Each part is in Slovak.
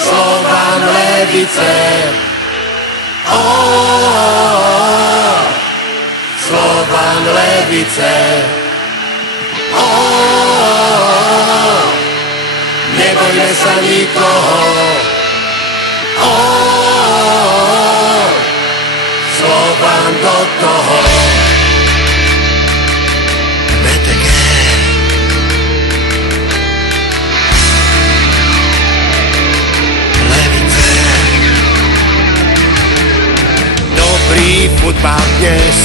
Slovan Levice. Slovan Levice. Nebojme sa nikoho. Slovan do toho. BTG. Levice. Dobrý futbal dnes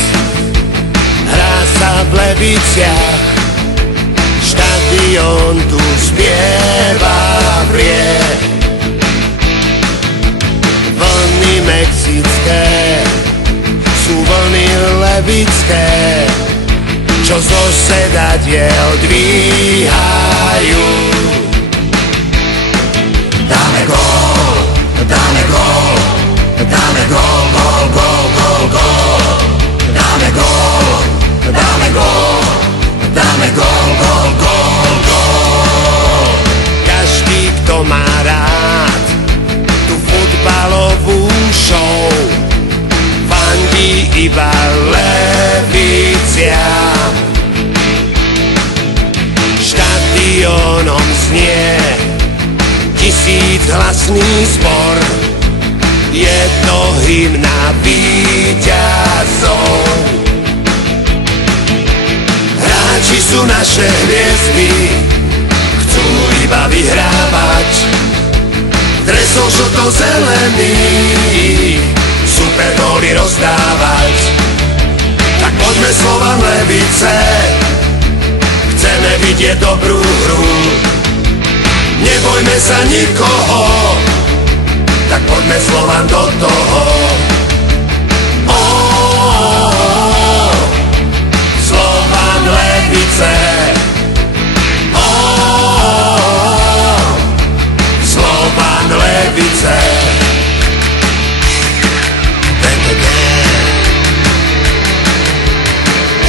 hrá sa v Leviciach. Štadión tu spieva vrie. Vlny mexické sú vlny levické, čo zo sedadiel dvíhajú. Dáme gól, dáme gól, dáme gól, gól, gól, gól, gól. Dáme gól, dáme gól, dáme gól, gól, gól, gól. Každý, kto má rád tú futbalovú show, fandí iba Leviciam. Štadiónom znie 1000-hlasný zbor, je to hymna víťazov. Hráči sú naše hviezdy, chcú iba vyhrávať. Dresov žlto-zelený, super góly rozdávať. Tak poďme Slovan Levice, chceme vidieť dobrú hru. Nebojme sa nikoho, tak poďme Slovan do toho. Slovan Levice. Slovan Levice. BTG.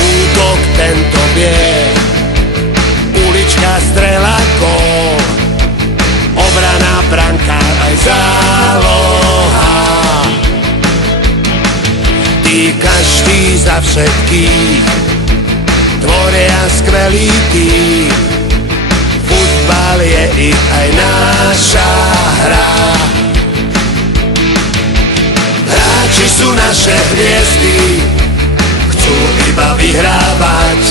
Útok tento vie, ulička, strela, gól. Obrana, brankár aj záloha. Tí každý za všetkých tvoria skvelý tým. Futbal je ich aj naša hra. Hráči sú naše hviezdy, chcú iba vyhrávať.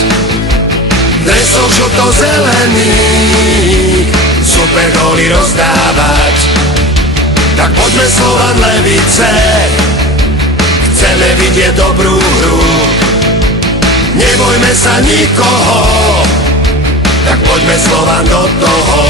Dresov žlto-zelených, super góly rozdávať. Tak poďme Slovan Levice, chceme vidieť dobrú hru. Nebojme sa nikoho, tak poďme Slovan do toho.